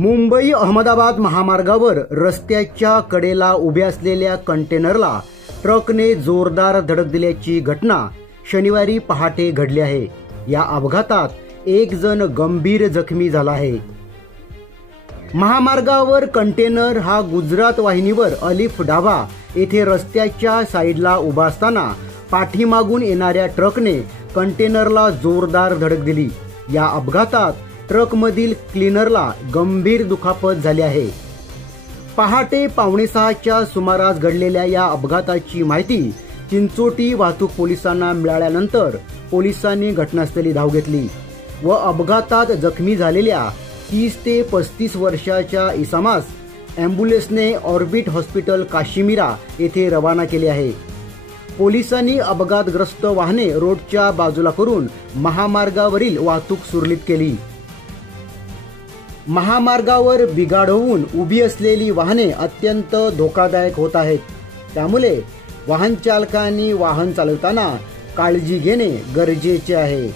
मुंबई अहमदाबाद महामार्गावर रस्त्याच्या कडेला उभ्या असलेल्या कंटेनरला ट्रकने जोरदार धडक दिल्याची घटना शनिवारी पहाटे घडली आहे। या अपघातात एक जण गंभीर जखमी झाला आहे। महामार्गावर कंटेनर हा गुजरात वाहिनीवर अलिफ ढाबा येथे रस्त्याच्या साईडला उभा असताना पाठीमागून येणाऱ्या ट्रकने कंटेनरला जोरदार धडक दिली। या अपघातात ट्रकमधील क्लीनरला गंभीर दुखापत झाली आहे। पहाटे 5:45च्या सुमारास घडलेल्या या अपघाताची माहिती चिंचोटी वाहतूक पोलिसांना मिळाल्यानंतर पोलिसांनी घटनास्थळी धाव घेतली व अपघातात जखमी झालेल्या 30 ते 35 वर्षाच्या इसमास अँब्युलन्सने ऑर्बिट हॉस्पिटल काशिमिरा येथे रवाना केले आहे। पोलिसांनी अपघातग्रस्त वाहने रोडच्या बाजूला करून महामार्गावरील वाहतूक सुरळीत केली। महामार्गावर बिघाड होऊन उभी असलेली वाहने अत्यंत धोकादायक होत आहेत, त्यामुळे वाहन चालकांनी वाहन चालवताना काळजी घेणे गरजेचे आहे।